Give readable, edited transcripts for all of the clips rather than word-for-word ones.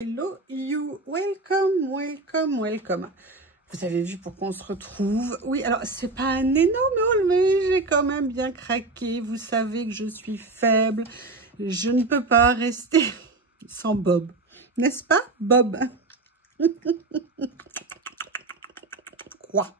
Hello you, welcome, welcome, welcome. Vous avez vu pourquoi on se retrouve? Oui, alors c'est pas un énorme haul, mais j'ai quand même bien craqué. Vous savez que je suis faible. Je ne peux pas rester sans Bob. N'est-ce pas, Bob? Quoi?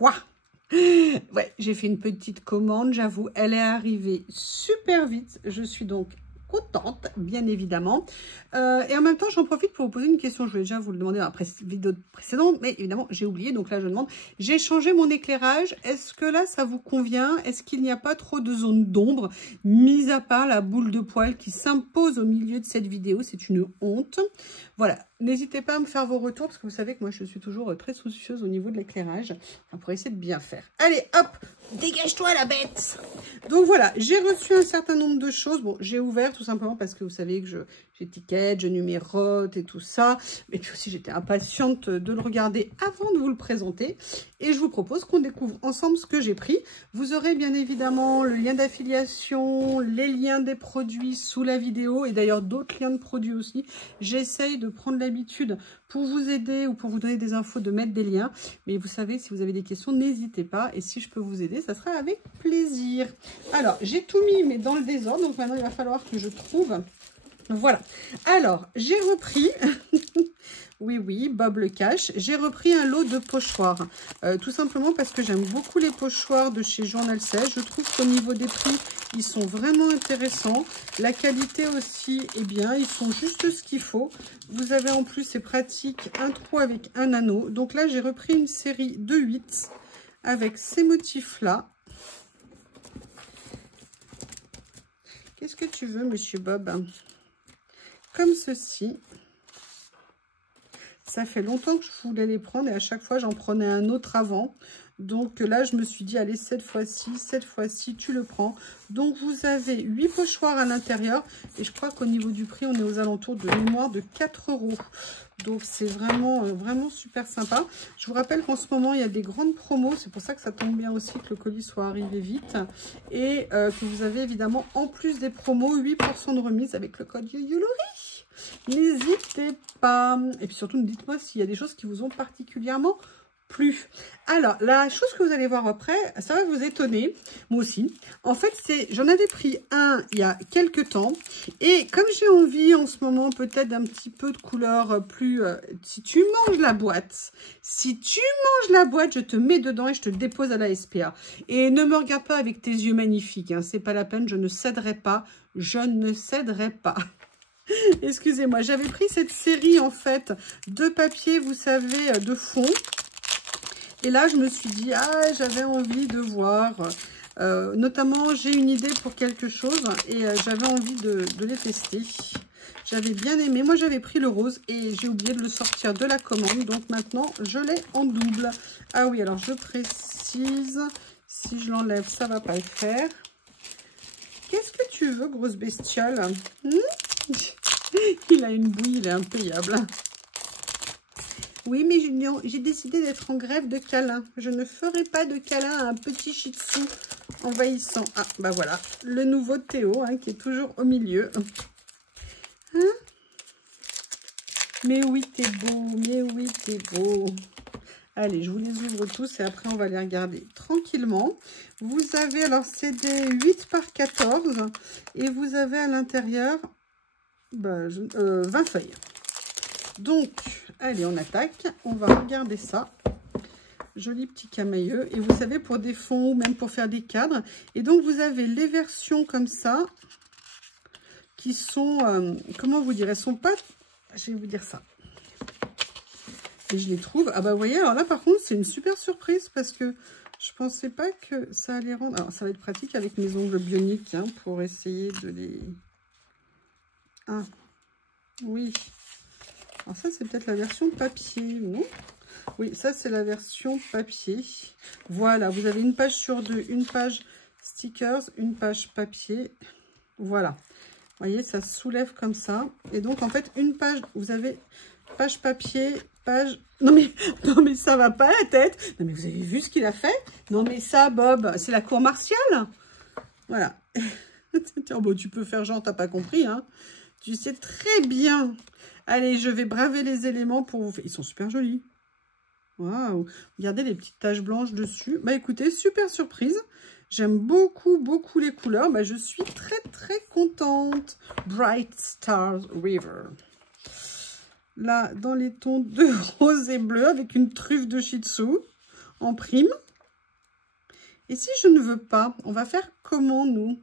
Ouais, j'ai fait une petite commande, j'avoue, elle est arrivée super vite. Je suis donc contente, bien évidemment. Et en même temps, j'en profite pour vous poser une question. Je voulais déjà vous le demander dans la vidéo précédente, mais évidemment, j'ai oublié. Donc là, je demande, j'ai changé mon éclairage. Est-ce que là, ça vous convient? Est-ce qu'il n'y a pas trop de zone d'ombre, mis à part la boule de poil qui s'impose au milieu de cette vidéo? C'est une honte. Voilà, n'hésitez pas à me faire vos retours, parce que vous savez que moi, je suis toujours très soucieuse au niveau de l'éclairage, pour essayer de bien faire. Allez, hop, dégage-toi la bête! Donc voilà, j'ai reçu un certain nombre de choses. Bon, j'ai ouvert tout simplement parce que vous savez que j'étiquette, je numérote et tout ça. Mais puis aussi, j'étais impatiente de le regarder avant de vous le présenter. Et je vous propose qu'on découvre ensemble ce que j'ai pris. Vous aurez bien évidemment le lien d'affiliation, les liens des produits sous la vidéo et d'ailleurs d'autres liens de produits aussi. J'essaye de prendre l'habitude pour vous aider ou pour vous donner des infos de mettre des liens. Mais vous savez, si vous avez des questions, n'hésitez pas. Et si je peux vous aider, ça sera avec plaisir. Alors, j'ai tout mis, mais dans le désordre. Donc maintenant, il va falloir que je trouve. Voilà. Alors, j'ai repris... Oui, Bob le cache. J'ai repris un lot de pochoirs. Tout simplement parce que j'aime beaucoup les pochoirs de chez Journal 16. Je trouve qu'au niveau des prix, ils sont vraiment intéressants. La qualité aussi est bien. Ils sont juste ce qu'il faut. Vous avez en plus, c'est pratique, un trou avec un anneau. Donc là, j'ai repris une série de 8 avec ces motifs-là. Qu'est-ce que tu veux, monsieur Bob? Comme ceci. Ça fait longtemps que je voulais les prendre et à chaque fois, j'en prenais un autre avant. Donc là, je me suis dit, allez, cette fois-ci, tu le prends. Donc, vous avez 8 pochoirs à l'intérieur. Et je crois qu'au niveau du prix, on est aux alentours de mémoire de 4 €. Donc, c'est vraiment super sympa. Je vous rappelle qu'en ce moment, il y a des grandes promos. C'est pour ça que ça tombe bien aussi que le colis soit arrivé vite. Et que vous avez évidemment, en plus des promos, 8% de remise avec le code YoYoLori. N'hésitez pas. Et puis surtout, dites-moi s'il y a des choses qui vous ont particulièrement plu. Alors, la chose que vous allez voir après, ça va vous étonner. Moi aussi. En fait, j'en avais pris un il y a quelques temps. Et comme j'ai envie en ce moment peut-être d'un petit peu de couleur plus... si tu manges la boîte, je te mets dedans et je te dépose à la SPA. Et ne me regarde pas avec tes yeux magnifiques. Hein, c'est pas la peine, je ne céderai pas. Je ne céderai pas. Excusez-moi, j'avais pris cette série en fait de papier, vous savez, de fond. Et là, je me suis dit, ah, j'avais envie de voir. Notamment, j'ai une idée pour quelque chose et j'avais envie de les tester. J'avais bien aimé. Moi, j'avais pris le rose et j'ai oublié de le sortir de la commande. Donc maintenant, je l'ai en double. Ah oui, alors je précise. Si je l'enlève, ça va pas le faire. Qu'est-ce que tu veux, grosse bestiole? Il a une bouille, il est impayable. Oui, mais Julien, j'ai décidé d'être en grève de câlin. Je ne ferai pas de câlin à un petit shih tzu envahissant. Ah, bah voilà, le nouveau Théo, hein, qui est toujours au milieu. Hein? Mais oui, t'es beau, mais oui, t'es beau. Allez, je vous les ouvre tous et après, on va les regarder tranquillement. Vous avez, alors, c'est des 8 par 14 et vous avez à l'intérieur... 20 feuilles. Donc, allez, on attaque. On va regarder ça. Joli petit camailleux. Et vous savez, pour des fonds ou même pour faire des cadres. Et donc, vous avez les versions comme ça qui sont, comment vous dire, elles sont pas... Je vais vous dire ça. Et je les trouve... Ah bah, vous voyez, alors là, par contre, c'est une super surprise parce que je pensais pas que ça allait rendre... Alors, ça va être pratique avec mes ongles bioniques, hein, pour essayer de les... Ah, oui. Alors ça, c'est peut-être la version papier, non? Oui, ça, c'est la version papier. Voilà, vous avez une page sur deux. Une page stickers, une page papier. Voilà. Vous voyez, ça se soulève comme ça. Et donc, en fait, une page, vous avez page papier, page... Non, mais ça va pas la tête. Non, mais vous avez vu ce qu'il a fait? Non, mais ça, Bob, c'est la cour martiale. Voilà. Tiens, bon, tu peux faire genre, t'as pas compris, hein? Tu sais très bien Allez, je vais braver les éléments pour vous faire. Ils sont super jolis. Waouh. Regardez les petites taches blanches dessus. Bah écoutez, super surprise. J'aime beaucoup, beaucoup les couleurs. Bah, je suis très, très contente. Bright Stars River. Là, dans les tons de rose et bleu, avec une truffe de Shih Tzu en prime. Et si je ne veux pas, on va faire comment, nous?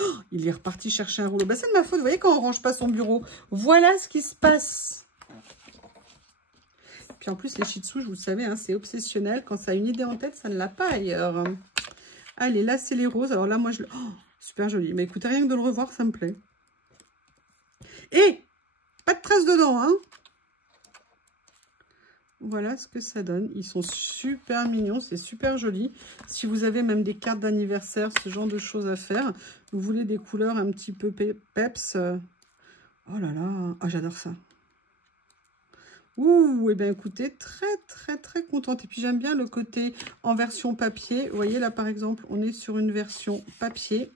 Oh, il est reparti chercher un rouleau. Bah, c'est de ma faute. Vous voyez, quand on ne range pas son bureau, voilà ce qui se passe. Puis en plus, les Shih Tzu, vous le savez, hein, c'est obsessionnel. Quand ça a une idée en tête, ça ne l'a pas ailleurs. Allez, là, c'est les roses. Alors là, moi, je le... Oh, super joli. Mais écoutez, rien que de le revoir, ça me plaît. Et pas de traces dedans, hein. Voilà ce que ça donne. Ils sont super mignons, c'est super joli. Si vous avez même des cartes d'anniversaire, ce genre de choses à faire, vous voulez des couleurs un petit peu peps. Oh là là, ah, j'adore ça. Ouh, et bien écoutez, très très très contente. Et puis j'aime bien le côté en version papier. Vous voyez là par exemple, on est sur une version papier.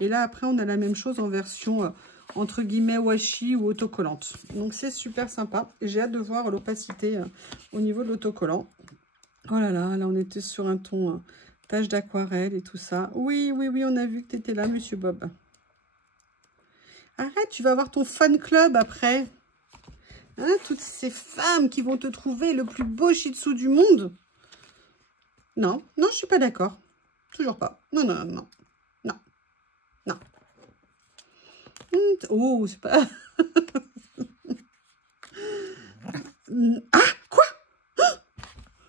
Et là après, on a la même chose en version entre guillemets washi ou autocollante. Donc c'est super sympa. Et j'ai hâte de voir l'opacité au niveau de l'autocollant. Oh là là, là on était sur un ton tache d'aquarelle et tout ça. Oui, oui, oui, on a vu que tu étais là, Monsieur Bob. Arrête, tu vas avoir ton fan club après. Hein, toutes ces femmes qui vont te trouver le plus beau Shih Tzu du monde. Non, non, je suis pas d'accord. Toujours pas. Non, non, non, non, non. Oh, c'est pas... Ah, quoi?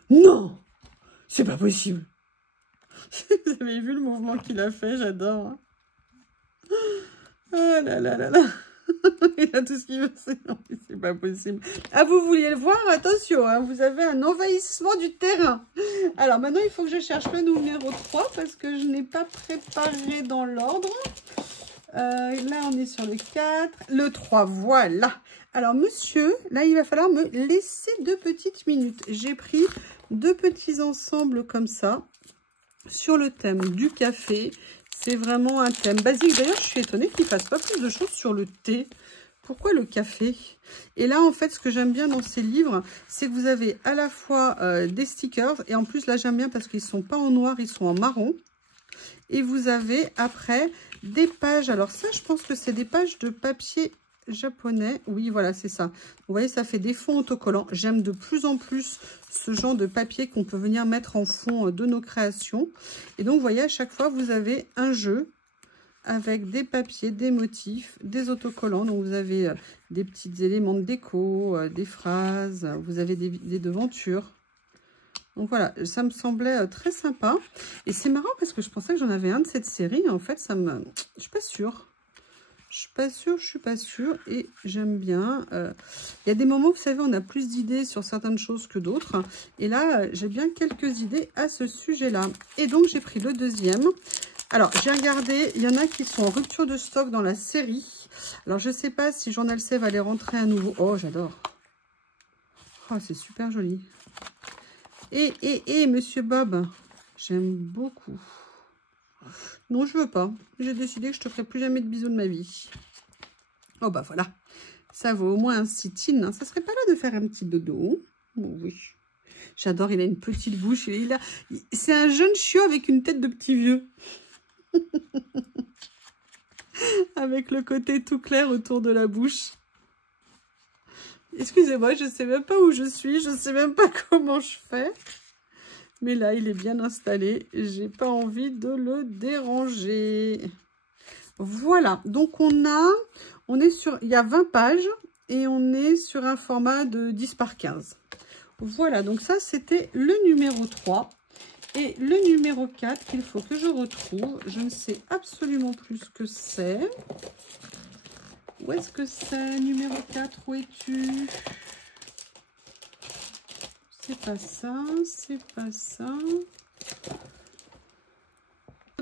Non, c'est pas possible. Vous avez vu le mouvement qu'il a fait, j'adore. Oh là là là là. Il a tout ce qu'il veut, c'est pas possible. Ah, vous vouliez le voir? Attention, hein, vous avez un envahissement du terrain. Alors maintenant, il faut que je cherche le numéro 3 parce que je n'ai pas préparé dans l'ordre. Là, on est sur le 4. Le 3, voilà. Alors, monsieur, là, il va falloir me laisser 2 petites minutes. J'ai pris 2 petits ensembles comme ça sur le thème du café. C'est vraiment un thème basique. D'ailleurs, je suis étonnée qu'il ne fasse pas plus de choses sur le thé. Pourquoi le café? Et là, en fait, ce que j'aime bien dans ces livres, c'est que vous avez à la fois des stickers. Et en plus, là, j'aime bien parce qu'ils ne sont pas en noir, ils sont en marron. Et vous avez après des pages. Alors ça, je pense que c'est des pages de papier japonais. Oui, voilà, c'est ça. Vous voyez, ça fait des fonds autocollants. J'aime de plus en plus ce genre de papier qu'on peut venir mettre en fond de nos créations. Et donc, vous voyez, à chaque fois, vous avez un jeu avec des papiers, des motifs, des autocollants. Donc, vous avez des petits éléments de déco, des phrases, vous avez des devantures. Donc voilà, ça me semblait très sympa. Et c'est marrant parce que je pensais que j'en avais un de cette série. En fait, ça me... Je suis pas sûre. Je suis pas sûre. Et j'aime bien. Il y a des moments, vous savez, on a plus d'idées sur certaines choses que d'autres. Et là, j'ai bien quelques idées à ce sujet-là. Et donc, j'ai pris le deuxième. Alors, j'ai regardé. Il y en a qui sont en rupture de stock dans la série. Alors, je sais pas si Journal C va les rentrer à nouveau. Oh, j'adore. Oh, c'est super joli. Et Monsieur Bob, j'aime beaucoup. Non, je veux pas. J'ai décidé que je te ferai plus jamais de bisous de ma vie. Oh, bah voilà. Ça vaut au moins un sit-in. Hein. Ça serait pas là de faire un petit dodo? Bon, oui. J'adore, il a une petite bouche. C'est un jeune chiot avec une tête de petit vieux. Avec le côté tout clair autour de la bouche. Excusez-moi, je ne sais même pas où je suis, je ne sais même pas comment je fais. Mais là, il est bien installé. J'ai pas envie de le déranger. Voilà, donc on est sur, il y a 20 pages et on est sur un format de 10 par 15. Voilà, donc ça, c'était le numéro 3. Et le numéro 4 qu'il faut que je retrouve, je ne sais absolument plus ce que c'est. Où est-ce que c'est, numéro 4? Où es-tu? C'est pas ça, c'est pas ça.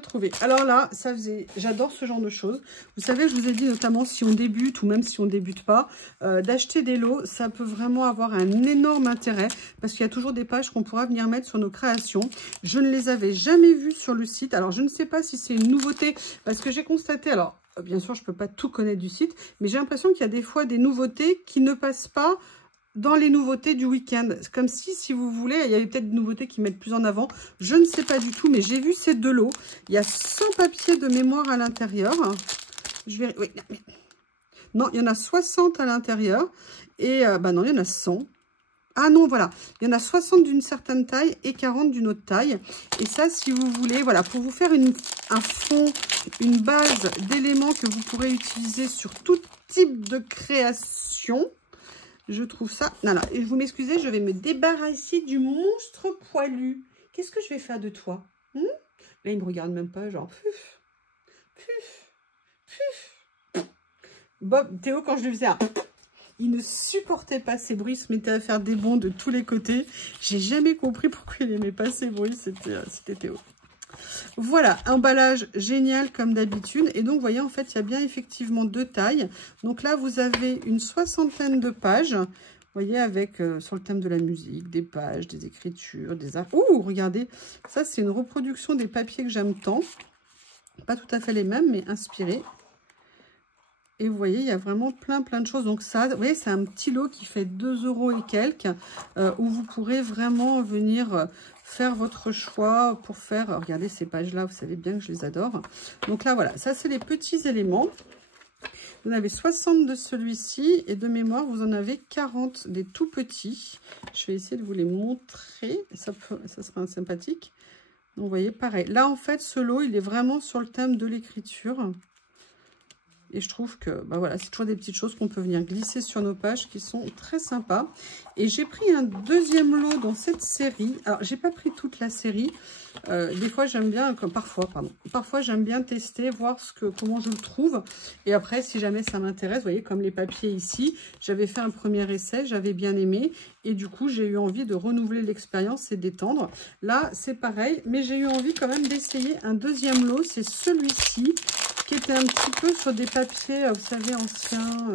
Trouver. Alors là, ça faisait... J'adore ce genre de choses. Vous savez, je vous ai dit notamment si on débute ou même si on débute pas, d'acheter des lots, ça peut vraiment avoir un énorme intérêt parce qu'il y a toujours des pages qu'on pourra venir mettre sur nos créations. Je ne les avais jamais vues sur le site. Alors, je ne sais pas si c'est une nouveauté parce que j'ai constaté... Alors, bien sûr, je ne peux pas tout connaître du site, mais j'ai l'impression qu'il y a des fois des nouveautés qui ne passent pas dans les nouveautés du week-end. C'est comme si vous voulez, il y avait peut-être des nouveautés qui mettent plus en avant. Je ne sais pas du tout, mais j'ai vu ces deux lots. Il y a 100 papiers de mémoire à l'intérieur. Je vais... Oui, non, il y en a 60 à l'intérieur. Et, bah non, il y en a 100. Ah non, voilà. Il y en a 60 d'une certaine taille et 40 d'une autre taille. Et ça, si vous voulez, voilà, pour vous faire un fond, une base d'éléments que vous pourrez utiliser sur tout type de création, je trouve ça... Non, non, et vous m'excusez, je vais me débarrasser du monstre poilu. Qu'est-ce que je vais faire de toi? Là, il me regarde même pas, genre... Puf, puf, puf. Bob, Théo, quand je lui faisais un... Il ne supportait pas ces bruits, il se mettait à faire des bonds de tous les côtés. J'ai jamais compris pourquoi il n'aimait pas ces bruits, c'était Théo. Voilà, emballage génial comme d'habitude. Et donc, vous voyez, en fait, il y a bien effectivement deux tailles. Donc là, vous avez une 60aine de pages. Vous voyez, avec sur le thème de la musique, des pages, des écritures, des arts. Ouh, regardez, ça, c'est une reproduction des papiers que j'aime tant. Pas tout à fait les mêmes, mais inspirés. Et vous voyez, il y a vraiment plein de choses. Donc ça, vous voyez, c'est un petit lot qui fait 2 € et quelques, où vous pourrez vraiment venir faire votre choix pour faire... Regardez ces pages-là, vous savez bien que je les adore. Donc là, voilà, ça, c'est les petits éléments. Vous en avez 60 de celui-ci, et de mémoire, vous en avez 40 des tout petits. Je vais essayer de vous les montrer, ça sera sympathique. Donc, vous voyez, pareil. Là, en fait, ce lot, il est vraiment sur le thème de l'écriture. Et je trouve que bah voilà, c'est toujours des petites choses qu'on peut venir glisser sur nos pages qui sont très sympas. Et j'ai pris un deuxième lot dans cette série. Alors, j'ai pas pris toute la série. Des fois, j'aime bien, parfois j'aime bien tester, voir comment je le trouve. Et après, si jamais ça m'intéresse, vous voyez, comme les papiers ici, j'avais fait un premier essai, j'avais bien aimé. Et du coup, j'ai eu envie de renouveler l'expérience et d'étendre. Là, c'est pareil, mais j'ai eu envie quand même d'essayer un deuxième lot. C'est celui-ci, qui était un petit peu sur des papiers, vous savez, anciens.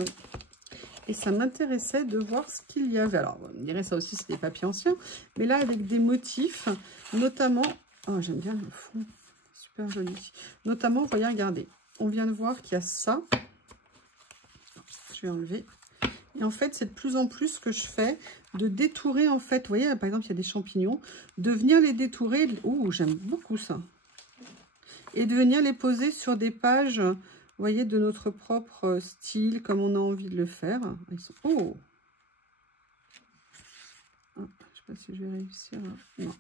Et ça m'intéressait de voir ce qu'il y avait. Alors, vous me direz, ça aussi, c'est des papiers anciens. Mais là, avec des motifs, notamment... Oh, j'aime bien le fond. Super joli. Notamment, vous voyez, regardez. On vient de voir qu'il y a ça. Je vais enlever. Et en fait, c'est de plus en plus ce que je fais, de détourer, en fait. Vous voyez, par exemple, il y a des champignons. De venir les détourer. Ouh, j'aime beaucoup ça. Et de venir les poser sur des pages, vous voyez, de notre propre style, comme on a envie de le faire. Ils sont... Oh, je ne sais pas si je vais réussir. Non.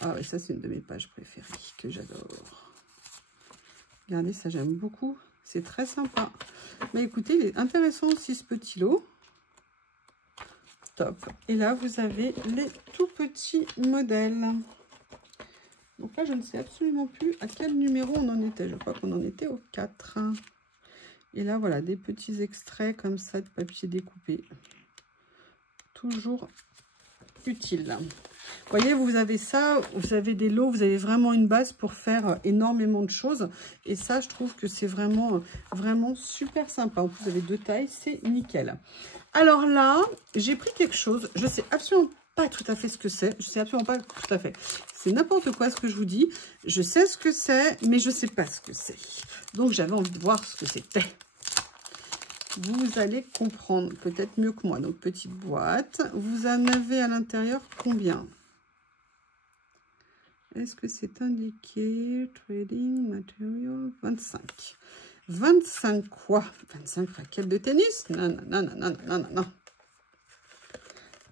Ah ouais, ça, c'est une de mes pages préférées, que j'adore. Regardez, ça, j'aime beaucoup. C'est très sympa. Mais écoutez, il est intéressant aussi, ce petit lot. Top. Et là, vous avez les tout petits modèles. Donc là, je ne sais absolument plus à quel numéro on en était. Je crois qu'on en était au 4. Et là, voilà, des petits extraits comme ça de papier découpé. Toujours utile. Vous voyez, vous avez ça, vous avez des lots, vous avez vraiment une base pour faire énormément de choses. Et ça, je trouve que c'est vraiment super sympa. En plus, vous avez deux tailles, c'est nickel. Alors là, j'ai pris quelque chose. Je ne sais absolument pas tout à fait ce que c'est. Je ne sais absolument pas tout à fait. C'est n'importe quoi ce que je vous dis. Je sais ce que c'est, mais je ne sais pas ce que c'est. Donc, j'avais envie de voir ce que c'était. Vous allez comprendre peut-être mieux que moi. Donc, petite boîte. Vous en avez à l'intérieur combien? Est-ce que c'est indiqué? Trading Material 25. 25 quoi? 25 raquettes de tennis? Non, non, non, non, non, non, non, non.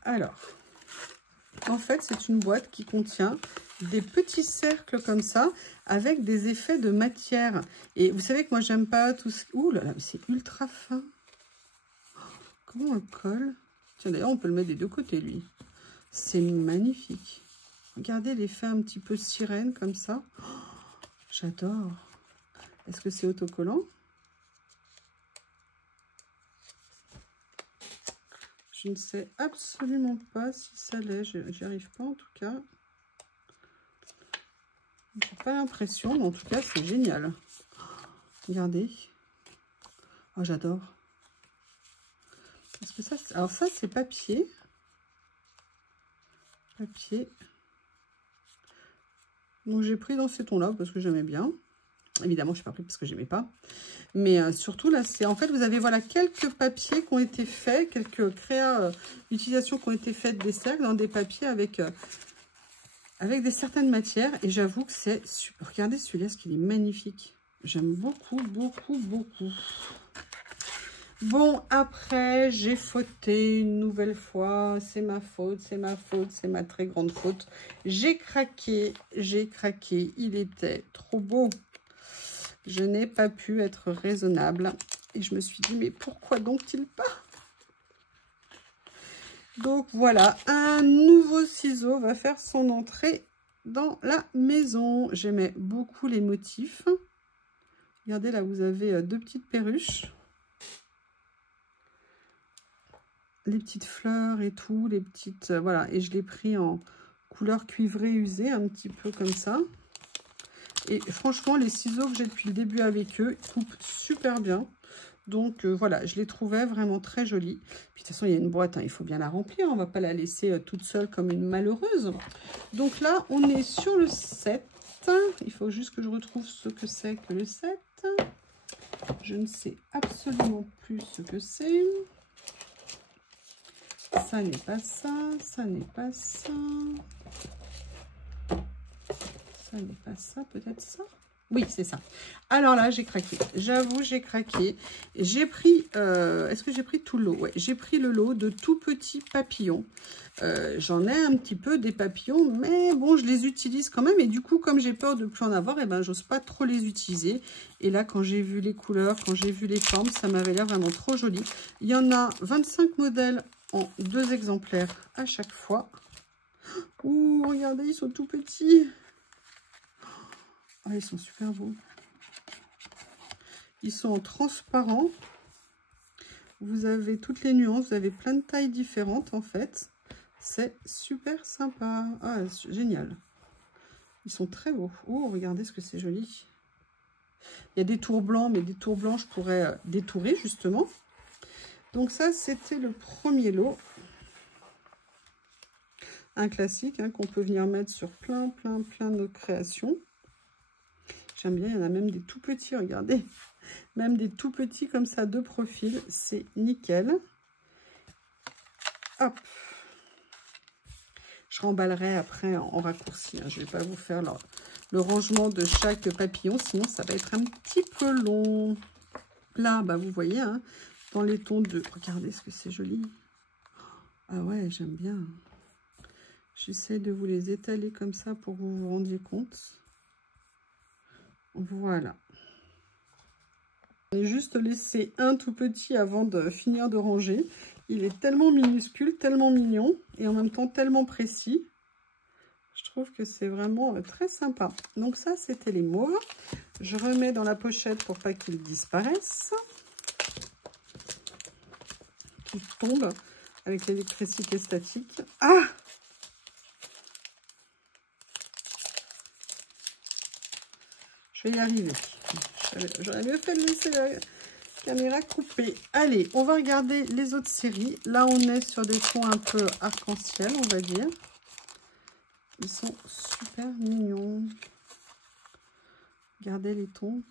Alors, en fait, c'est une boîte qui contient des petits cercles comme ça, avec des effets de matière. Et vous savez que moi, j'aime pas tout ce... Ouh là là, c'est ultra fin. Comment on le colle? Tiens, d'ailleurs, on peut le mettre des deux côtés, lui. C'est magnifique. Regardez l'effet un petit peu sirène, comme ça. Oh, j'adore. Est-ce que c'est autocollant? Je ne sais absolument pas si ça l'est. J'y arrive pas, en tout cas. J'ai pas l'impression, mais en tout cas, c'est génial. Regardez. Oh, j'adore. Est-ce que ça... Alors ça, c'est papier. Papier. Donc, j'ai pris dans ces tons-là parce que j'aimais bien. Évidemment, je n'ai pas pris parce que je n'aimais pas. Mais surtout, là, c'est en fait, vous avez voilà, quelques papiers qui ont été faits, quelques créas d'utilisation qui ont été faites des cercles dans des papiers avec des certaines matières. Et j'avoue que c'est super. Regardez celui-là, ce qu'il est magnifique. J'aime beaucoup, beaucoup, beaucoup. Bon, après, j'ai fauté une nouvelle fois. C'est ma faute, c'est ma faute, c'est ma très grande faute. J'ai craqué, j'ai craqué. Il était trop beau. Je n'ai pas pu être raisonnable. Et je me suis dit, mais pourquoi donc-il pas? Donc voilà, un nouveau ciseau va faire son entrée dans la maison. J'aimais beaucoup les motifs. Regardez, là, vous avez deux petites perruches. Les petites fleurs et tout, les petites... voilà, et je l'ai pris en couleur cuivrée usée, un petit peu comme ça. Et franchement, les ciseaux que j'ai depuis le début avec eux, ils coupent super bien. Donc voilà, je les trouvais vraiment très jolis. Puis de toute façon, il y a une boîte, hein, il faut bien la remplir. On ne va pas la laisser toute seule comme une malheureuse. Donc là, on est sur le 7. Il faut juste que je retrouve ce que c'est que le 7. Je ne sais absolument plus ce que c'est. Ça n'est pas ça, ça n'est pas ça. Ça n'est pas ça, peut-être ça. Oui, c'est ça. Alors là, j'ai craqué. J'avoue, j'ai craqué. J'ai pris... est-ce que j'ai pris tout le lot? Ouais, j'ai pris le lot de tout petits papillons. J'en ai un petit peu des papillons, mais bon, je les utilise quand même. Et du coup, comme j'ai peur de ne plus en avoir, eh ben, j'ose pas trop les utiliser. Et là, quand j'ai vu les couleurs, quand j'ai vu les formes, ça m'avait l'air vraiment trop joli. Il y en a 25 modèles en 2 exemplaires à chaque fois. Ouh, regardez, ils sont tout petits. Ah, ils sont super beaux. Ils sont en transparent. Vous avez toutes les nuances. Vous avez plein de tailles différentes, en fait. C'est super sympa. Ah, génial. Ils sont très beaux. Oh, regardez ce que c'est joli. Il y a des tours blancs, mais des tours blancs, je pourrais détourer, justement. Donc ça, c'était le premier lot. Un classique hein, qu'on peut venir mettre sur plein de créations. J'aime bien, il y en a même des tout petits, regardez. Même des tout petits comme ça de profil, c'est nickel. Hop. Je remballerai après en raccourci. Hein. Je ne vais pas vous faire le rangement de chaque papillon, sinon ça va être un petit peu long. Là, bah, vous voyez, hein, dans les tons de... Regardez ce que c'est joli. Ah ouais, j'aime bien. J'essaie de vous les étaler comme ça pour que vous vous rendiez compte. Voilà. J'ai juste laissé un tout petit avant de finir de ranger. Il est tellement minuscule, tellement mignon et en même temps tellement précis. Je trouve que c'est vraiment très sympa. Donc ça, c'était les mauves. Je remets dans la pochette pour pas qu'ils disparaissent. Qui tombent avec l'électricité statique. Ah! Je vais y arriver. J'aurais mieux fait de laisser la caméra coupée. Allez, on va regarder les autres séries. Là, on est sur des tons un peu arc-en-ciel, on va dire. Ils sont super mignons. Regardez les tons.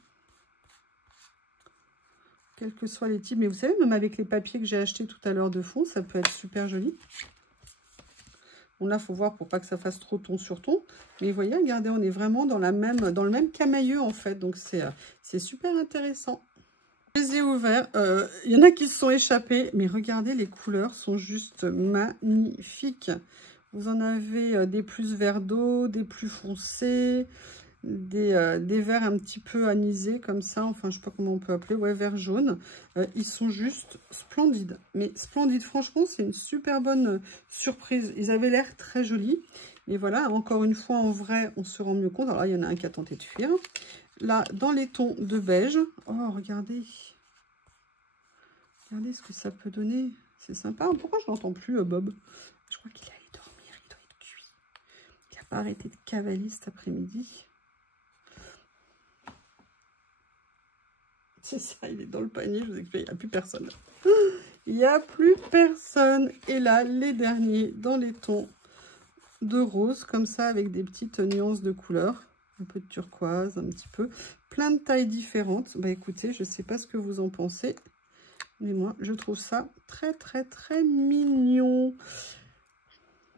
Quels que soient les types. Mais vous savez, même avec les papiers que j'ai achetés tout à l'heure de fond, ça peut être super joli. Bon, là, il faut voir pour pas que ça fasse trop ton sur ton. Mais vous voyez, regardez, on est vraiment dans le même camailleux, en fait. Donc, c'est super intéressant. Je les ai ouverts. Il y en a qui se sont échappés. Mais regardez, les couleurs sont juste magnifiques. Vous en avez des plus vert d'eau, des plus foncés, des verts un petit peu anisés comme ça. Enfin, je sais pas comment on peut appeler. Ouais, vert jaune. Ils sont juste splendides. Mais splendides, franchement, c'est une super bonne surprise. Ils avaient l'air très jolis. Et voilà, encore une fois, en vrai, on se rend mieux compte. Alors là, il y en a un qui a tenté de fuir. Là, dans les tons de beige. Oh, regardez. Regardez ce que ça peut donner. C'est sympa. Pourquoi je n'entends plus Bob? Je crois qu'il allait dormir. Il doit être cuit. Il n'a pas arrêté de cavaler cet après-midi. C'est ça, il est dans le panier. Je vous explique, il n'y a plus personne. Il n'y a plus personne. Et là, les derniers dans les tons de rose, comme ça, avec des petites nuances de couleur. Un peu de turquoise, un petit peu. Plein de tailles différentes. Bah écoutez, je ne sais pas ce que vous en pensez. Mais moi, je trouve ça très, très, très mignon.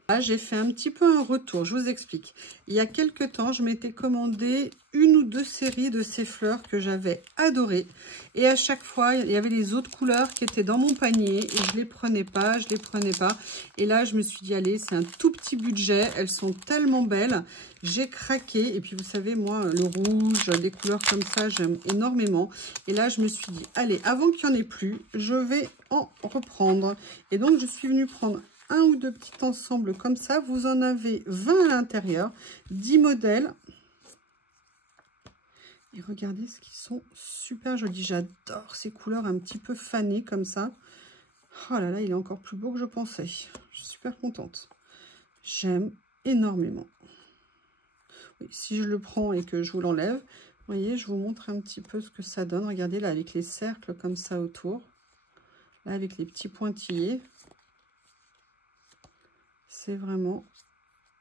Là, j'ai fait un petit peu un retour, je vous explique. Il y a quelques temps, je m'étais commandé une ou deux séries de ces fleurs que j'avais adorées. Et à chaque fois, il y avait les autres couleurs qui étaient dans mon panier et je les prenais pas, je les prenais pas. Et là, je me suis dit, allez, c'est un tout petit budget, elles sont tellement belles. J'ai craqué et puis vous savez, moi, le rouge, des couleurs comme ça, j'aime énormément. Et là, je me suis dit, allez, avant qu'il n'y en ait plus, je vais en reprendre. Et donc, je suis venue prendre un ou deux petits ensembles comme ça. Vous en avez 20 à l'intérieur, 10 modèles. Et regardez ce qu'ils sont super jolis. J'adore ces couleurs un petit peu fanées comme ça. Oh là là, il est encore plus beau que je pensais. Je suis super contente. J'aime énormément. Oui, si je le prends et que je vous l'enlève, vous voyez, je vous montre un petit peu ce que ça donne. Regardez là, avec les cercles comme ça autour. Là, avec les petits pointillés. C'est vraiment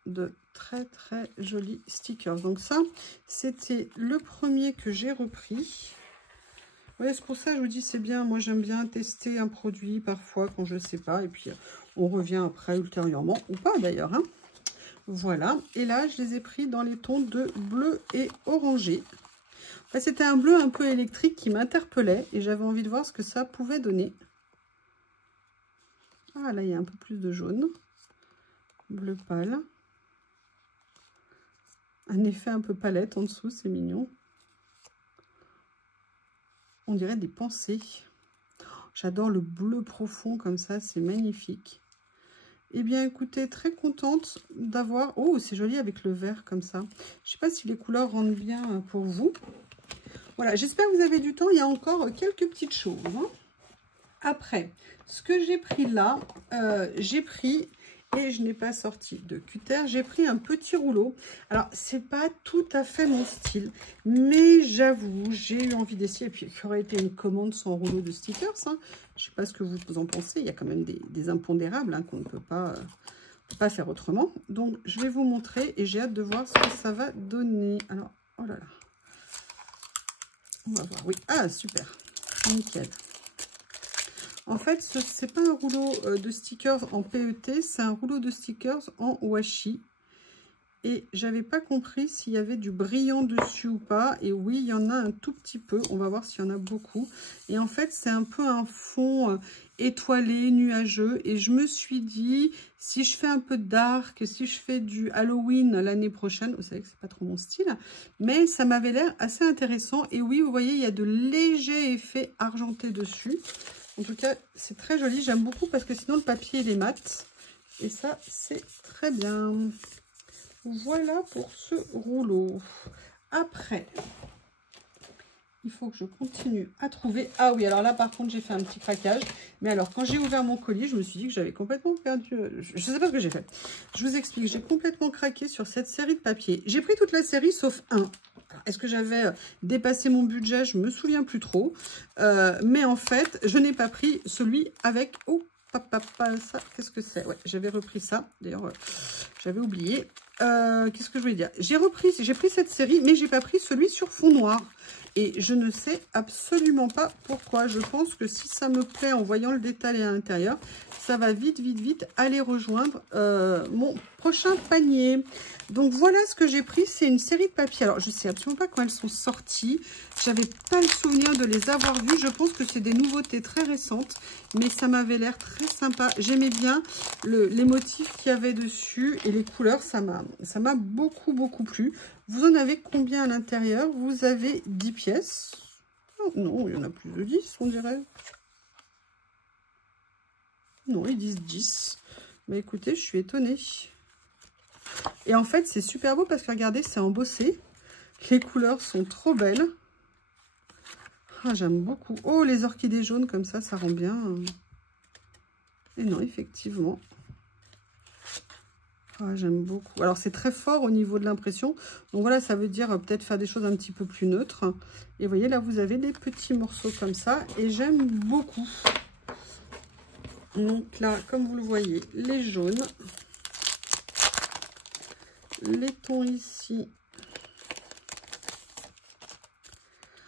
de très très jolis stickers. Donc ça, c'était le premier que j'ai repris. Ouais, c'est pour ça que je vous dis, c'est bien. Moi, j'aime bien tester un produit parfois quand je ne sais pas. Et puis, on revient après ultérieurement, ou pas d'ailleurs. Hein. Voilà. Et là, je les ai pris dans les tons de bleu et orangé. Enfin, c'était un bleu un peu électrique qui m'interpellait. Et j'avais envie de voir ce que ça pouvait donner. Ah, là, il y a un peu plus de jaune. Bleu pâle. Un effet un peu palette en dessous, c'est mignon. On dirait des pensées. J'adore le bleu profond comme ça, c'est magnifique. Eh bien, écoutez, très contente d'avoir... Oh, c'est joli avec le vert comme ça. Je ne sais pas si les couleurs rendent bien pour vous. Voilà, j'espère que vous avez du temps. Il y a encore quelques petites choses. Hein. Après, ce que j'ai pris là, j'ai pris... Et je n'ai pas sorti de cutter. J'ai pris un petit rouleau. Alors, c'est pas tout à fait mon style. Mais j'avoue, j'ai eu envie d'essayer. Et puis, il aurait été une commande sans rouleau de stickers. Hein. Je ne sais pas ce que vous en pensez. Il y a quand même des impondérables hein, qu'on ne peut pas faire autrement. Donc, je vais vous montrer. Et j'ai hâte de voir ce que ça va donner. Alors, oh là là. On va voir. Oui. Ah, super. Nickel. En fait, ce n'est pas un rouleau de stickers en PET, c'est un rouleau de stickers en washi. Et j'avais pas compris s'il y avait du brillant dessus ou pas. Et oui, il y en a un tout petit peu. On va voir s'il y en a beaucoup. Et en fait, c'est un peu un fond étoilé, nuageux. Et je me suis dit, si je fais un peu dark, si je fais du Halloween l'année prochaine, vous savez que c'est pas trop mon style, mais ça m'avait l'air assez intéressant. Et oui, vous voyez, il y a de légers effets argentés dessus. En tout cas, c'est très joli. J'aime beaucoup parce que sinon, le papier, il est mat. Et ça, c'est très bien. Voilà pour ce rouleau. Après, il faut que je continue à trouver. Ah oui, alors là, par contre, j'ai fait un petit craquage. Mais alors, quand j'ai ouvert mon colis, je me suis dit que j'avais complètement perdu... Je ne sais pas ce que j'ai fait. Je vous explique. J'ai complètement craqué sur cette série de papiers. J'ai pris toute la série, sauf un. Est-ce que j'avais dépassé mon budget? Je ne me souviens plus trop. Mais en fait, je n'ai pas pris celui avec... Oh, ça, qu'est-ce que c'est? Ouais, j'avais repris ça. D'ailleurs, j'avais oublié. Qu'est-ce que je voulais dire? J'ai pris cette série, mais j'ai pas pris celui sur fond noir. Et je ne sais absolument pas pourquoi. Je pense que si ça me plaît en voyant le détail à l'intérieur, ça va vite aller rejoindre mon prochain panier. Donc voilà ce que j'ai pris. C'est une série de papiers. Alors je ne sais absolument pas quand elles sont sorties. J'avais pas le souvenir de les avoir vues. Je pense que c'est des nouveautés très récentes. Mais ça m'avait l'air très sympa. J'aimais bien les motifs qu'il y avait dessus. Et les couleurs, ça m'a beaucoup plu. Vous en avez combien à l'intérieur? Vous avez 10 pièces. Oh, non, il y en a plus de 10, on dirait. Non, ils disent 10. Mais écoutez, je suis étonnée. Et en fait, c'est super beau parce que regardez, c'est embossé. Les couleurs sont trop belles. Ah, j'aime beaucoup. Oh, les orchidées jaunes comme ça rend bien. Et non, effectivement. Ah, j'aime beaucoup. Alors, c'est très fort au niveau de l'impression. Donc, voilà, ça veut dire peut-être faire des choses un petit peu plus neutres. Et vous voyez, là, vous avez des petits morceaux comme ça. Et j'aime beaucoup. Donc là, comme vous le voyez, les jaunes. Les tons ici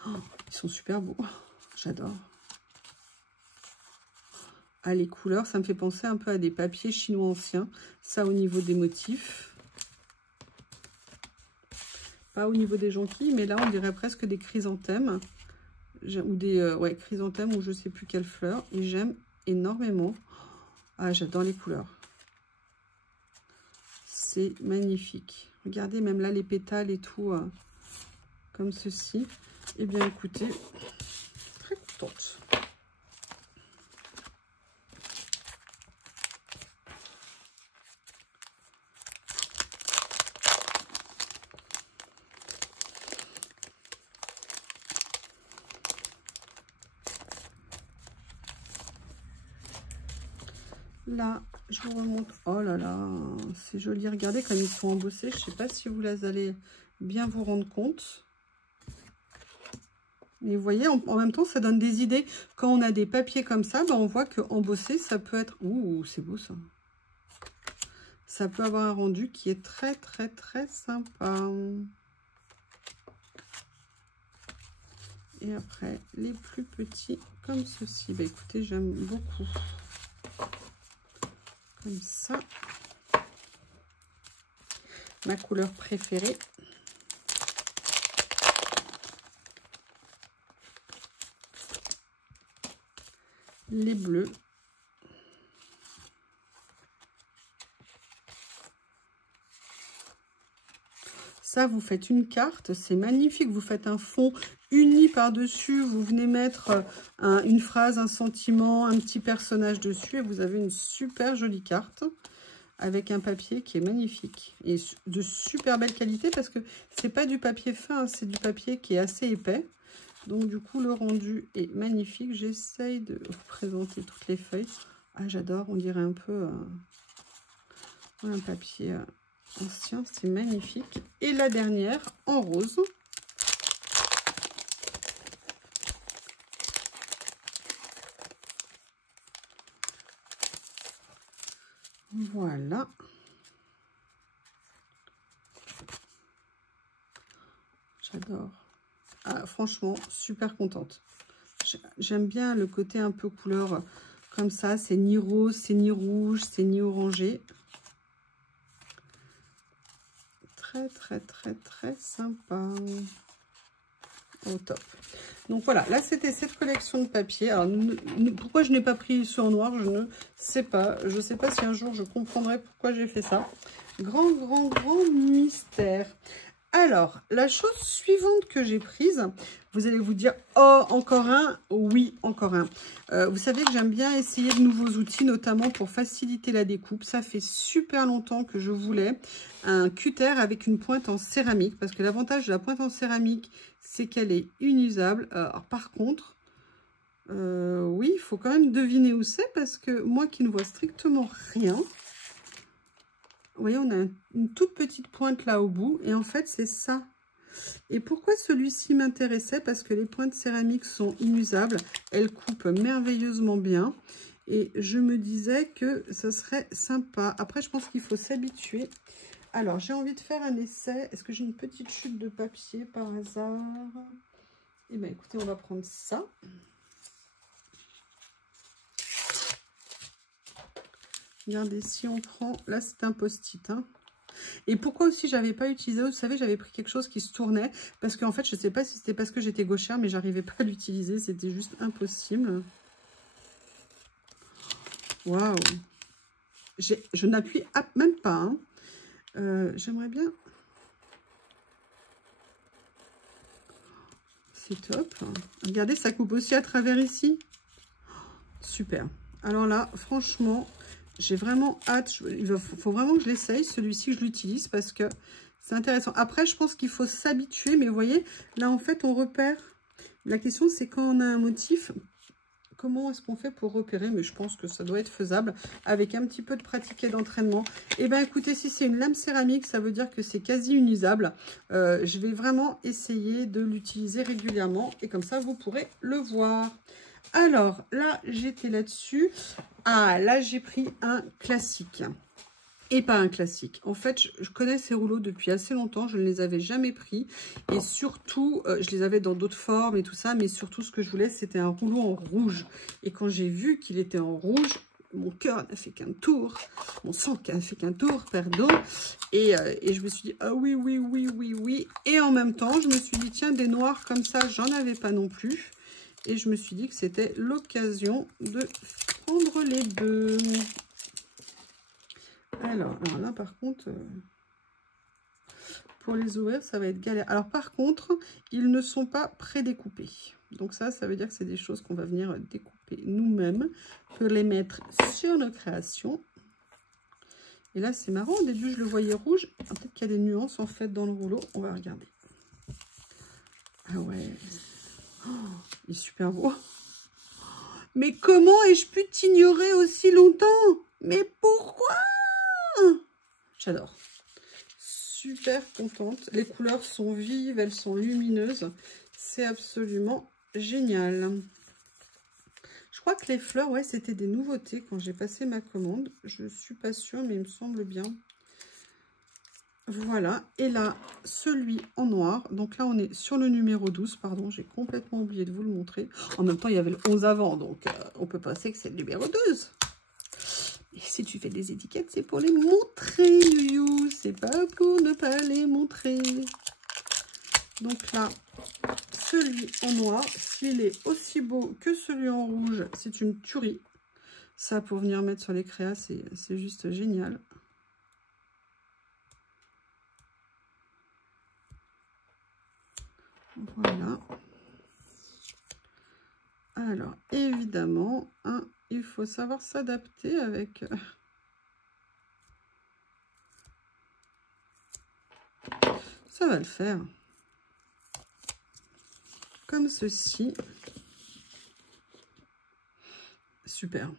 Oh, ils sont super beaux. J'adore. Ah, les couleurs, ça me fait penser un peu à des papiers chinois anciens. Ça, au niveau des motifs. Pas au niveau des jonquilles, mais là, on dirait presque des chrysanthèmes. Ou des ouais, chrysanthèmes ou je sais plus quelle fleur. Et j'aime énormément. Ah, j'adore les couleurs. C'est magnifique. Regardez, même là, les pétales et tout, comme ceci. Eh bien, écoutez, très contente. Là, je vous remontre. Oh là là, c'est joli. Regardez comme ils sont embossés. Je ne sais pas si vous allez bien vous rendre compte. Mais vous voyez, en même temps, ça donne des idées. Quand on a des papiers comme ça, ben on voit que embossé, ça peut être... Ouh, c'est beau ça. Ça peut avoir un rendu qui est très, très, très sympa. Et après, les plus petits, comme ceci. Ben écoutez, j'aime beaucoup. Comme ça. Ma couleur préférée. Les bleus. Ça, vous faites une carte, c'est magnifique. Vous faites un fond uni par-dessus. Vous venez mettre une phrase, un sentiment, un petit personnage dessus. Et vous avez une super jolie carte avec un papier qui est magnifique. Et de super belle qualité parce que c'est pas du papier fin, hein, c'est du papier qui est assez épais. Donc, du coup, le rendu est magnifique. J'essaye de vous présenter toutes les feuilles. Ah, j'adore. On dirait un peu un papier... ancien, c'est magnifique. Et la dernière en rose. Voilà. J'adore. Ah, franchement, super contente. J'aime bien le côté un peu couleur comme ça. C'est ni rose, c'est ni rouge, c'est ni orangé. Très, très, très, très sympa. Au top. Donc voilà, là c'était cette collection de papier. Alors pourquoi je n'ai pas pris ceux en noir, je ne sais pas. Je ne sais pas si un jour je comprendrai pourquoi j'ai fait ça. Grand, grand, grand mystère. Alors, la chose suivante que j'ai prise, vous allez vous dire, oh, encore un? Oui, encore un. Vous savez que j'aime bien essayer de nouveaux outils, notamment pour faciliter la découpe. Ça fait super longtemps que je voulais un cutter avec une pointe en céramique, parce que l'avantage de la pointe en céramique, c'est qu'elle est inusable. Alors, par contre, oui, il faut quand même deviner où c'est, parce que moi qui ne vois strictement rien... Vous voyez, on a une toute petite pointe là au bout. Et en fait, c'est ça. Et pourquoi celui-ci m'intéressait? Parce que les pointes céramiques sont inusables. Elles coupent merveilleusement bien. Et je me disais que ça serait sympa. Après, je pense qu'il faut s'habituer. Alors, j'ai envie de faire un essai. Est-ce que j'ai une petite chute de papier par hasard? Eh bien, écoutez, on va prendre ça. Regardez, si on prend... Là, c'est un post-it. Hein. Et pourquoi aussi, j'avais pas utilisé... Vous savez, j'avais pris quelque chose qui se tournait. Parce qu'en fait, je sais pas si c'était parce que j'étais gauchère, mais j'arrivais pas à l'utiliser. C'était juste impossible. Waouh! Je n'appuie même pas. Hein. J'aimerais bien... C'est top. Regardez, ça coupe aussi à travers ici. Super. Alors là, franchement... J'ai vraiment hâte, il faut vraiment que je l'essaye, celui-ci que je l'utilise parce que c'est intéressant. Après, je pense qu'il faut s'habituer, mais vous voyez, là en fait, on repère. La question, c'est quand on a un motif, comment est-ce qu'on fait pour repérer? Mais je pense que ça doit être faisable avec un petit peu de pratique et d'entraînement. Et bien, écoutez, si c'est une lame céramique, ça veut dire que c'est quasi inusable. Je vais vraiment essayer de l'utiliser régulièrement et comme ça, vous pourrez le voir. Alors, là, j'étais là-dessus. Ah, là, j'ai pris un classique. et pas un classique. En fait, je connais ces rouleaux depuis assez longtemps, je ne les avais jamais pris. Et surtout, je les avais dans d'autres formes et tout ça, mais surtout ce que je voulais, c'était un rouleau en rouge. Et quand j'ai vu qu'il était en rouge, mon cœur n'a fait qu'un tour, mon sang n'a fait qu'un tour, pardon. Et je me suis dit, ah oui, oui, oui, oui, oui. Et en même temps, je me suis dit, tiens, des noirs comme ça, j'en avais pas non plus. Et je me suis dit que c'était l'occasion de prendre les deux. Alors là, par contre, pour les ouvrir, ça va être galère. Alors, par contre, ils ne sont pas prédécoupés. Donc ça veut dire que c'est des choses qu'on va venir découper nous-mêmes pour les mettre sur nos créations. Et là, c'est marrant. Au début, je le voyais rouge. Peut-être qu'il y a des nuances, en fait, dans le rouleau. On va regarder. Ah ouais. Oh, il est super beau. Mais comment ai-je pu t'ignorer aussi longtemps? Mais pourquoi? J'adore. Super contente. Les couleurs sont vives, elles sont lumineuses. C'est absolument génial. Je crois que les fleurs, ouais, c'était des nouveautés quand j'ai passé ma commande. Je suis pas sûre, mais il me semble bien. Voilà. Et là, celui en noir. Donc là, on est sur le numéro 12. Pardon, j'ai complètement oublié de vous le montrer. En même temps, il y avait le 11 avant. Donc, on peut penser que c'est le numéro 12. Et si tu fais des étiquettes, c'est pour les montrer, Youyou. C'est pas pour ne pas les montrer. Donc là, celui en noir, s'il est aussi beau que celui en rouge, c'est une tuerie. Ça, pour venir mettre sur les créas, c'est juste génial. Voilà. Alors, évidemment, hein, il faut savoir s'adapter avec... Ça va le faire. Comme ceci. Super.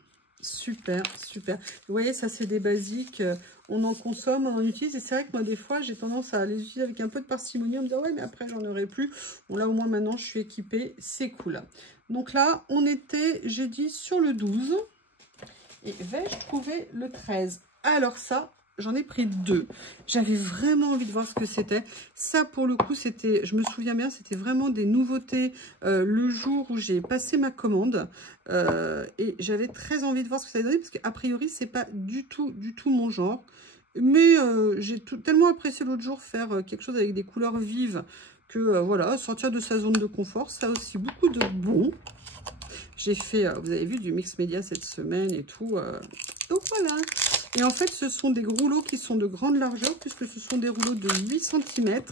Super, super. Vous voyez, ça, c'est des basiques. On en consomme, on en utilise. Et c'est vrai que moi, des fois, j'ai tendance à les utiliser avec un peu de parcimonie. En me disant, ouais, mais après, j'en aurai plus. Bon, là, au moins, maintenant, je suis équipée. C'est cool. Donc là, on était, j'ai dit, sur le 12. Et vais-je trouver le 13? Alors ça, j'en ai pris deux. J'avais vraiment envie de voir ce que c'était. Ça, pour le coup, c'était, je me souviens bien, c'était vraiment des nouveautés le jour où j'ai passé ma commande. Et j'avais très envie de voir ce que ça allait donner, parce qu'a priori, c'est pas du tout mon genre. Mais j'ai tellement apprécié l'autre jour faire quelque chose avec des couleurs vives que, voilà, sortir de sa zone de confort, ça a aussi beaucoup de bon. J'ai fait, vous avez vu, du mix média cette semaine et tout. Donc voilà. Et en fait, ce sont des rouleaux qui sont de grande largeur, puisque ce sont des rouleaux de 8 cm.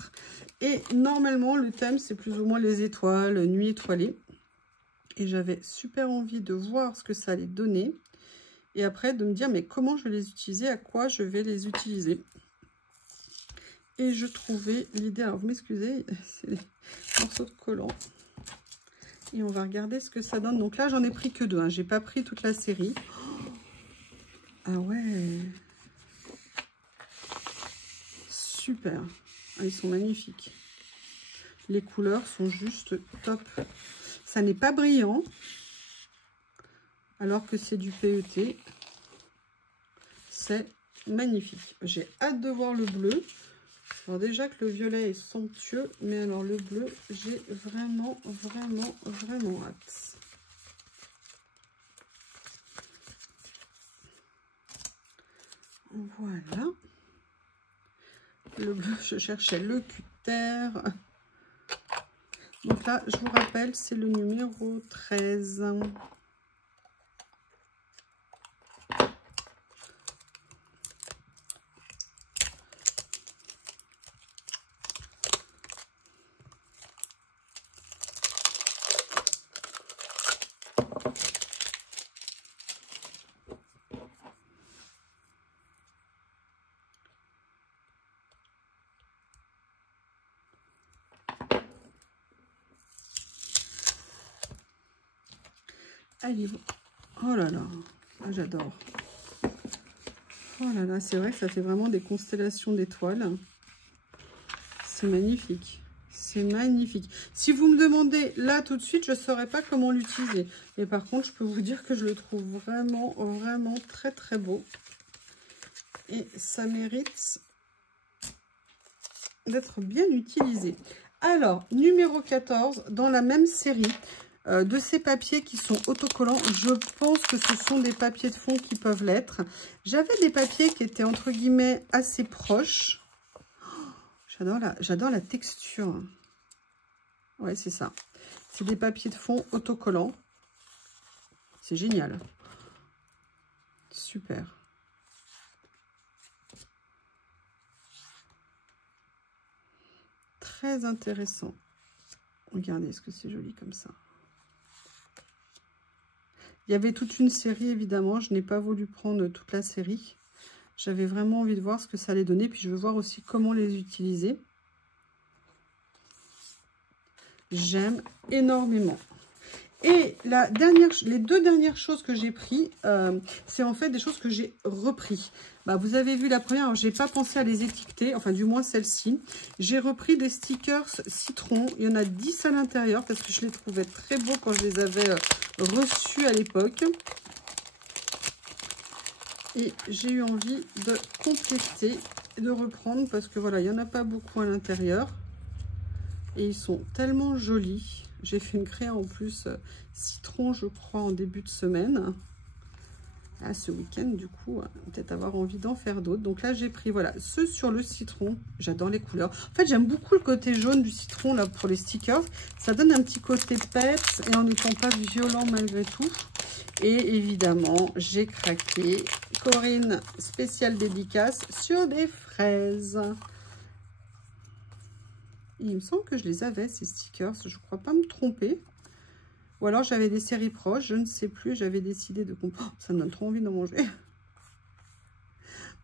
Et normalement, le thème, c'est plus ou moins les étoiles, nuit étoilée. Et j'avais super envie de voir ce que ça allait donner. Et après, de me dire, mais comment je vais les utiliser, à quoi je vais les utiliser. Et je trouvais l'idée, alors vous m'excusez, c'est les morceaux de collant. Et on va regarder ce que ça donne. Donc là, j'en ai pris que deux. Hein. J'ai pas pris toute la série. Ah ouais. Super. Ah, ils sont magnifiques. Les couleurs sont juste top. Ça n'est pas brillant. Alors que c'est du PET. C'est magnifique. J'ai hâte de voir le bleu. Alors déjà que le violet est somptueux. Mais alors le bleu, j'ai vraiment hâte. Voilà. Le bleu, je cherchais le cutter. Donc là, je vous rappelle, c'est le numéro 13. Allez, oh là là, j'adore. Oh là là, c'est vrai que ça fait vraiment des constellations d'étoiles. C'est magnifique. C'est magnifique. Si vous me demandez là tout de suite, je ne saurais pas comment l'utiliser. Mais par contre, je peux vous dire que je le trouve vraiment très beau. et ça mérite d'être bien utilisé. Alors, numéro 14, dans la même série de ces papiers qui sont autocollants, je pense que ce sont des papiers de fond qui peuvent l'être. J'avais des papiers qui étaient entre guillemets assez proches. Oh, j'adore la texture. Ouais, c'est ça. C'est des papiers de fond autocollants. C'est génial. Super. Très intéressant. Regardez, est-ce que c'est joli comme ça? Il y avait toute une série, évidemment. Je n'ai pas voulu prendre toute la série. J'avais vraiment envie de voir ce que ça allait donner. Puis je veux voir aussi comment les utiliser. J'aime énormément. Et les deux dernières choses que j'ai pris, c'est en fait des choses que j'ai repris. Bah, vous avez vu la première, je n'ai pas pensé à les étiqueter, enfin du moins celle-ci. J'ai repris des stickers citron, il y en a 10 à l'intérieur parce que je les trouvais très beaux quand je les avais reçus à l'époque. Et j'ai eu envie de compléter et de reprendre parce que voilà, il n'y en a pas beaucoup à l'intérieur. Et ils sont tellement jolis. J'ai fait une créa en plus citron, je crois, en début de semaine. Ah, ce week-end, du coup, peut-être avoir envie d'en faire d'autres. Donc là, j'ai pris, voilà, ceux sur le citron. J'adore les couleurs. En fait, j'aime beaucoup le côté jaune du citron, là, pour les stickers. Ça donne un petit côté peps et en n'étant pas violent malgré tout. Et évidemment, j'ai craqué. Corinne, spéciale dédicace sur des fraises. Il me semble que je les avais, ces stickers. Je ne crois pas me tromper. Ou alors, j'avais des séries proches. Je ne sais plus. J'avais décidé de... Oh, ça me donne trop envie d'en manger.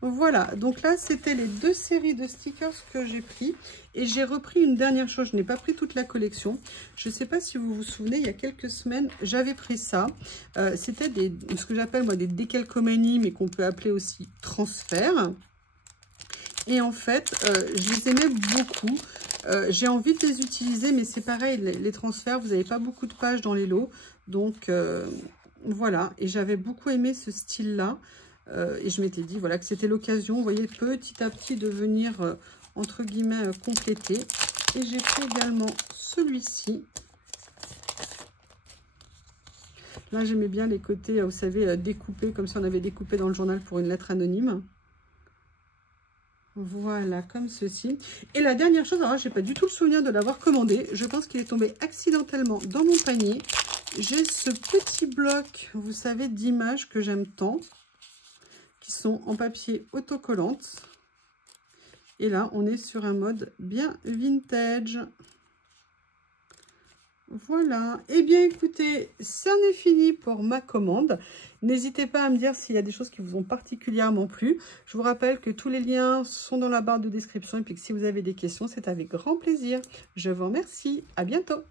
Voilà. Donc là, c'était les deux séries de stickers que j'ai pris. Et j'ai repris une dernière chose. Je n'ai pas pris toute la collection. Je ne sais pas si vous vous souvenez, il y a quelques semaines, j'avais pris ça. C'était ce que j'appelle, moi, des décalcomanies, mais qu'on peut appeler aussi transferts. Et en fait, je les aimais beaucoup. J'ai envie de les utiliser, mais c'est pareil, les transferts, vous n'avez pas beaucoup de pages dans les lots. Donc, voilà. Et j'avais beaucoup aimé ce style-là. Et je m'étais dit, voilà, que c'était l'occasion, vous voyez, petit à petit de venir, entre guillemets, compléter. Et j'ai pris également celui-ci. Là, j'aimais bien les côtés, vous savez, découpés, comme si on avait découpé dans le journal pour une lettre anonyme. Voilà, comme ceci. Et la dernière chose, alors je n'ai pas du tout le souvenir de l'avoir commandé. Je pense qu'il est tombé accidentellement dans mon panier. J'ai ce petit bloc, vous savez, d'images que j'aime tant, qui sont en papier autocollante. Et là, on est sur un mode bien vintage. Voilà. Eh bien, écoutez, ça en est fini pour ma commande. N'hésitez pas à me dire s'il y a des choses qui vous ont particulièrement plu. Je vous rappelle que tous les liens sont dans la barre de description et puis que si vous avez des questions, c'est avec grand plaisir. Je vous remercie. À bientôt.